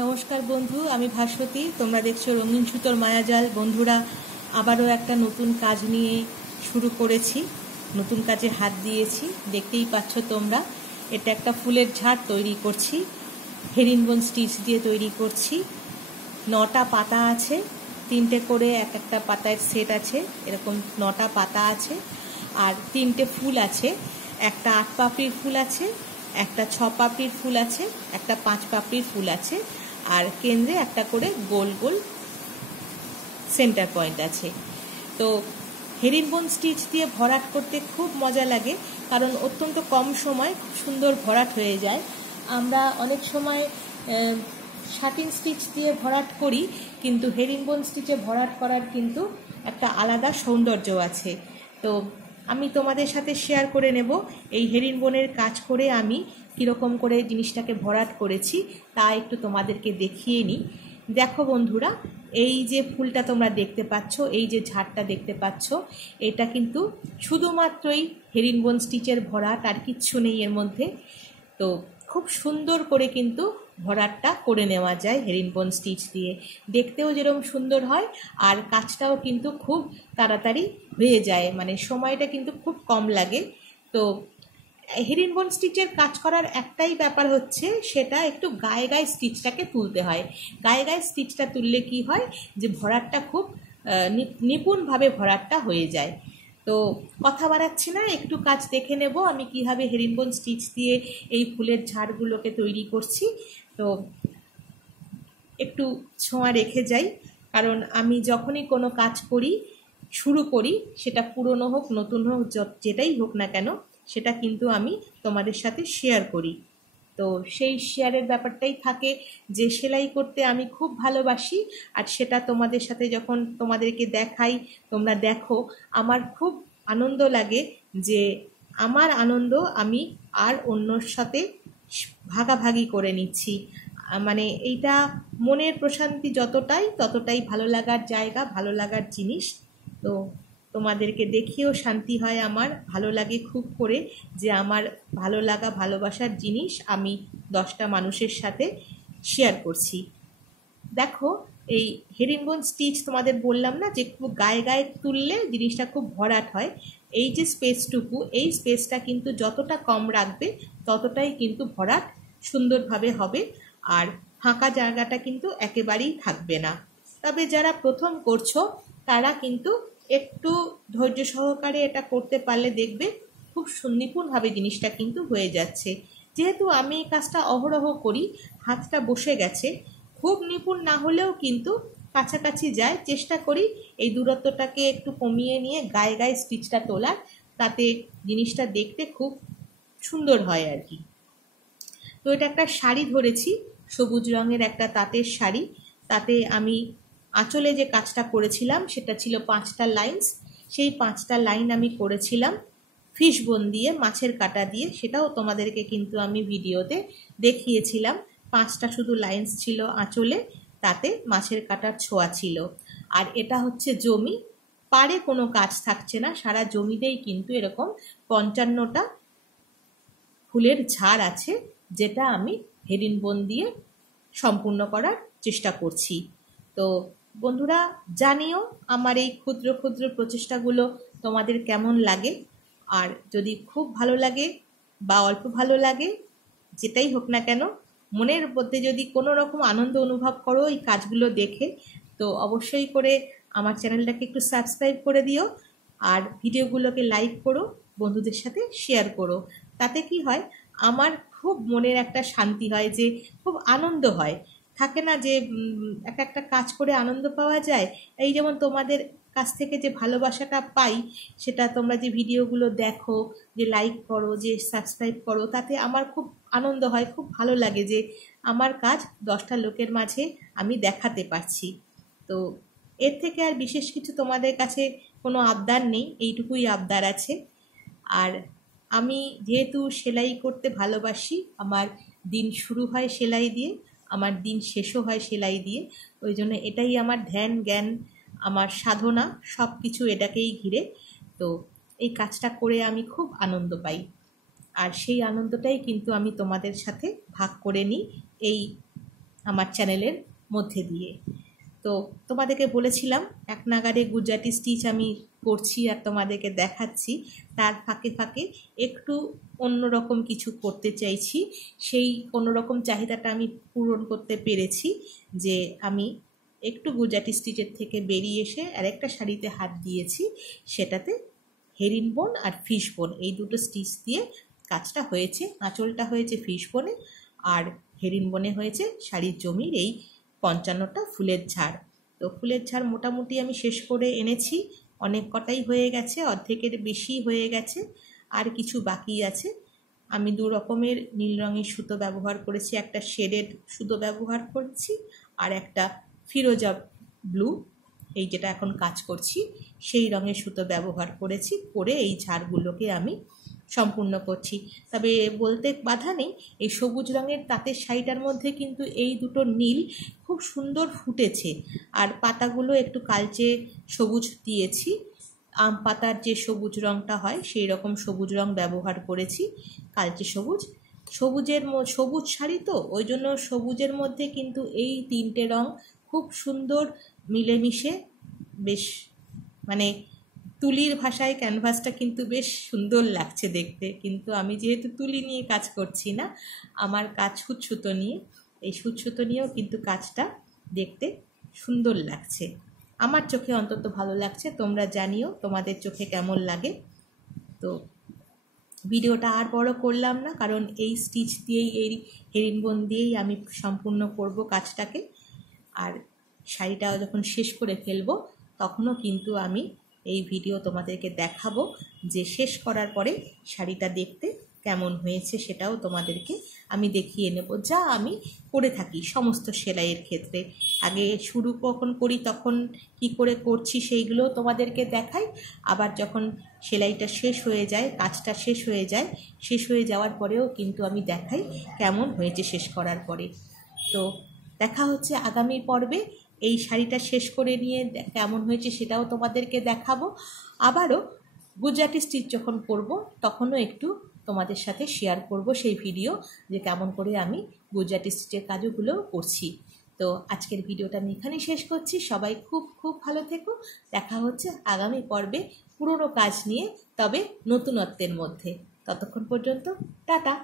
নমস্কার বন্ধু, আমি ভাস্বতী। তোমরা দেখছো রঙিন সুতোর মায়াজাল। বন্ধুরা, আবারও একটা নতুন কাজ নিয়ে শুরু করেছি, নতুন কাজে হাত দিয়েছি। দেখতেই পাচ্ছ তোমরা, এটা একটা ফুলের ঝাড় তৈরি করছি, হেরিনবোন স্টিচ দিয়ে তৈরি করছি। 9টা পাতা আছে, 3টে করে এক একটা পাতার সেট আছে, এরকম 9টা পাতা আছে। আর 3টে ফুল আছে, একটা 8 পাপড়ির ফুল আছে, একটা 6 পাপড়ির ফুল আছে, একটা 5 পাপড়ির ফুল আছে। আর কেন্দ্রে একটা করে গোল গোল সেন্টার পয়েন্ট আছে। তো হেরিনবোন স্টিচ দিয়ে ভরাট করতে খুব মজা লাগে, কারণ অত্যন্ত কম সময় খুব সুন্দর ভরাট হয়ে যায়। আমরা অনেক সময় শাটিং স্টিচ দিয়ে ভরাট করি, কিন্তু হেরিনবোন স্টিচে ভরাট করার কিন্তু একটা আলাদা সৌন্দর্য আছে। তো আমি তোমাদের সাথে শেয়ার করে নেব এই হেরিনবোনের কাজ করে আমি কীরকম করে জিনিসটাকে ভরাট করেছি, তা একটু তোমাদেরকে দেখিয়ে নিই। দেখো বন্ধুরা, এই যে ফুলটা তোমরা দেখতে পাচ্ছ, এই যে ঝাড়টা দেখতে পাচ্ছ, এটা কিন্তু শুধুমাত্রই হেরিনবোন স্টিচের ভরাট, আর কিচ্ছু নেই এর মধ্যে। তো খুব সুন্দর করে কিন্তু ভরাটটা করে নেওয়া যায় হেরিনবোন স্টিচ দিয়ে। দেখতেও যেরকম সুন্দর হয়, আর কাজটাও কিন্তু খুব তাড়াতাড়ি হয়ে যায়, মানে সময়টা কিন্তু খুব কম লাগে। তো হেরিনবোন স্টিচের কাজ করার একটাই ব্যাপার হচ্ছে, সেটা একটু গায়ে গায়ে স্টিচটাকে তুলতে হয়। গায়ে গায়ে স্টিচটা তুললে কি হয়, যে ভরাটটা খুব নিপুণভাবে ভরাটটা হয়ে যায়। তো কথা বাড়াচ্ছি না, একটু কাজ দেখে নেব আমি কিভাবে হেরিনবোন স্টিচ দিয়ে এই ফুলের ঝাড়গুলোকে তৈরি করছি। তো একটু ছোঁয়া রেখে যাই, কারণ আমি যখনই কোনো কাজ করি, শুরু করি, সেটা পুরনো হোক নতুন হোক, যেটাই হোক না কেন, সেটা কিন্তু আমি তোমাদের সাথে শেয়ার করি। তো সেই শেয়ারের ব্যাপারটাই থাকে, যে সেলাই করতে আমি খুব ভালোবাসি, আর সেটা তোমাদের সাথে যখন তোমাদেরকে দেখাই, তোমরা দেখো, আমার খুব আনন্দ লাগে। যে আমার আনন্দ আমি আর অন্যর সাথে ভাগাভাগি করে নিচ্ছি। মানে এইটা মনের প্রশান্তি যতটাই, ততটাই ভালো লাগার জায়গা, ভালো লাগার জিনিস। তো তোমাদেরকে দেখিয়েও শান্তি হয়, আমার ভালো লাগে খুব করে, যে আমার ভালো লাগা ভালোবাসার জিনিস আমি 10টা মানুষের সাথে শেয়ার করছি। দেখো, এই হেরিনবোন স্টিচ তোমাদের বললাম না, যে খুব গায়ে গায়ে তুললে জিনিসটা খুব ভরাট হয়। এই যে স্পেসটুকু, এই স্পেসটা কিন্তু যতটা কম রাখবে, ততটাই কিন্তু ভরাট সুন্দরভাবে হবে, আর ফাঁকা জায়গাটা কিন্তু একেবারেই থাকবে না। তবে যারা প্রথম করছো, তারা কিন্তু একটু ধৈর্য সহকারে এটা করতে পারলে দেখবে খুব নিপুণভাবে জিনিসটা কিন্তু হয়ে যাচ্ছে। যেহেতু আমি এই কাজটা অহরহ করি, হাতটা বসে গেছে, খুব নিপুণ না হলেও কিন্তু কাছাকাছি যায়। চেষ্টা করি এই দূরত্বটাকে একটু কমিয়ে নিয়ে গায়ে গায়ে স্টিচটা তোলার, তাতে জিনিসটা দেখতে খুব সুন্দর হয় আর কি। তো এটা একটা শাড়ি ধরেছি, সবুজ রঙের একটা তাঁতের শাড়ি। তাতে আমি আঁচলে যে কাজটা করেছিলাম, সেটা ছিল 5টা লাইন্স। সেই 5টা লাইন আমি করেছিলাম ফিশ বোন দিয়ে, মাছের কাঁটা দিয়ে। সেটাও তোমাদেরকে কিন্তু আমি ভিডিওতে দেখিয়েছিলাম। 5টা শুধু লাইন্স ছিল আঁচলে, তাতে মাছের কাঁটার ছোঁয়া ছিল। আর এটা হচ্ছে জমি, পাড়ে কোনো কাজ থাকছে না, সারা জমিতেই কিন্তু এরকম 55টা ফুলের ঝাড় আছে, যেটা আমি হেরিনবোন দিয়ে সম্পূর্ণ করার চেষ্টা করছি। তো বন্ধুরা, জানিও আমার এই ক্ষুদ্র ক্ষুদ্র প্রচেষ্টাগুলো তোমাদের কেমন লাগে। আর যদি খুব ভালো লাগে বা অল্প ভালো লাগে, যেটাই হোক না কেন, মনের মধ্যে যদি কোনো রকম আনন্দ অনুভব করো এই কাজগুলো দেখে, তো অবশ্যই করে আমার চ্যানেলটাকে একটু সাবস্ক্রাইব করে দিও, আর ভিডিওগুলোকে লাইক করো, বন্ধুদের সাথে শেয়ার করো। তাতে কি হয়, আমার খুব মনের একটা শান্তি হয়, যে খুব আনন্দ হয়। থাকে না যে এক একটা কাজ করে আনন্দ পাওয়া যায়, এই যেমন তোমাদের কাছ থেকে যে ভালোবাসাটা পাই, সেটা তোমরা যে ভিডিওগুলো দেখো, যে লাইক করো, যে সাবস্ক্রাইব করো, তাতে আমার খুব আনন্দ হয়, খুব ভালো লাগে যে আমার কাজ 10টা লোকের মাঝে আমি দেখাতে পারছি। তো এর থেকে আর বিশেষ কিছু তোমাদের কাছে কোনো আবদার নেই, এইটুকুই আবদার আছে। আর আমি যেহেতু সেলাই করতে ভালোবাসি, আমার দিন শুরু হয় সেলাই দিয়ে, আমার দিন শেষও হয় সেলাই দিয়ে। ওই জন্য এটাই আমার ধ্যান জ্ঞান, আমার সাধনা, সব কিছু এটাকেই ঘিরে। তো এই কাজটা করে আমি খুব আনন্দ পাই, আর সেই আনন্দটাই কিন্তু আমি তোমাদের সাথে ভাগ করে নিই এই আমার চ্যানেলের মধ্যে দিয়ে। তো তোমাদেরকে বলেছিলাম এক নাগাড়ে গুজরাটি স্টিচ আমি করছি আর তোমাদেরকে দেখাচ্ছি, তার ফাঁকে ফাঁকে একটু অন্যরকম কিছু করতে চাইছি। সেই অন্যরকম চাহিদাটা আমি পূরণ করতে পেরেছি যে আমি একটু গুজরাটি স্টিচের থেকে বেরিয়ে এসে আরেকটা শাড়িতে হাত দিয়েছি, সেটাতে হেরিন বোন আর ফিশ বোন এই দুটো স্টিচ দিয়ে কাজটা হয়েছে। আঁচলটা হয়েছে ফিশ বোনে আর হেরিন বোনে হয়েছে শাড়ির জমির এই 55টা ফুলের ঝাড়। তো ফুলের ঝাড় মোটামুটি আমি শেষ করে এনেছি, অনেক কটাই হয়ে গেছে, অর্ধেকের বেশি হয়ে গেছে, আর কিছু বাকি আছে। আমি দু রকমের নীল রঙের সুতো ব্যবহার করেছি, একটা শেডেড সুতো ব্যবহার করেছি আর একটা ফিরোজা ব্লু, এই যেটা এখন কাজ করছি সেই রঙের সুতো ব্যবহার করেছি, করে এই ঝাড়গুলোকে আমি সম্পূর্ণ করছি। তবে বলতে বাধা নেই, এই সবুজ রঙের তাঁতের শাড়িটার মধ্যে কিন্তু এই দুটো নীল খুব সুন্দর ফুটেছে, আর পাতাগুলো একটু কালচে সবুজ দিয়েছি। আম পাতার যে সবুজ রঙটা হয় সেই রকম সবুজ রঙ ব্যবহার করেছি, কালচে সবুজ। সবুজ শাড়ি তো ওই জন্য সবুজের মধ্যে কিন্তু এই তিনটে রঙ খুব সুন্দর মিলেমিশে বেশ, মানে তুলির ভাষায় ক্যানভাসটা কিন্তু বেশ সুন্দর লাগছে দেখতে। কিন্তু আমি যেহেতু তুলি নিয়ে কাজ করছি না, আমার কাজ সুতো নিয়ে, এই সুতো নিয়েও কিন্তু কাজটা দেখতে সুন্দর লাগছে, আমার চোখে অন্তত ভালো লাগছে। তোমরা জানিও তোমাদের চোখে কেমন লাগে। তো ভিডিওটা আর বড় করলাম না, কারণ এই স্টিচ দিয়েই, এই হেরিনবোন দিয়েই আমি সম্পূর্ণ করব কাজটাকে। আর শাড়িটা যখন শেষ করে ফেলবো তখনও কিন্তু আমি এই ভিডিও তোমাদেরকে দেখাবো যে শেষ করার পরে শাড়িটা দেখতে কেমন হয়েছে, সেটাও তোমাদেরকে আমি দেখিয়ে নেব, যা আমি করে থাকি সমস্ত সেলাইয়ের ক্ষেত্রে। আগে শুরু কখন করি তখন কি করে করছি সেইগুলোও তোমাদেরকে দেখাই, আবার যখন সেলাইটা শেষ হয়ে যায়, কাজটা শেষ হয়ে যাওয়ার পরেও কিন্তু আমি দেখাই কেমন হয়েছে শেষ করার পরে। তো দেখা হচ্ছে আগামী পর্বে। এই শাড়িটা শেষ করে নিয়ে কেমন হয়েছে সেটাও তোমাদেরকে দেখাবো। আবারও গুজরাটি স্টিচ যখন করব তখনও একটু তোমাদের সাথে শেয়ার করব সেই ভিডিও, যে কেমন করে আমি গুজরাটি স্টিচের কাজগুলো করছি। তো আজকের ভিডিওটা আমি এখানেই শেষ করছি। সবাই খুব খুব ভালো থেকো। দেখা হচ্ছে আগামী পর্বে পুরনো কাজ নিয়ে, তবে নতুনত্বের মধ্যে। ততক্ষণ পর্যন্ত টাটা।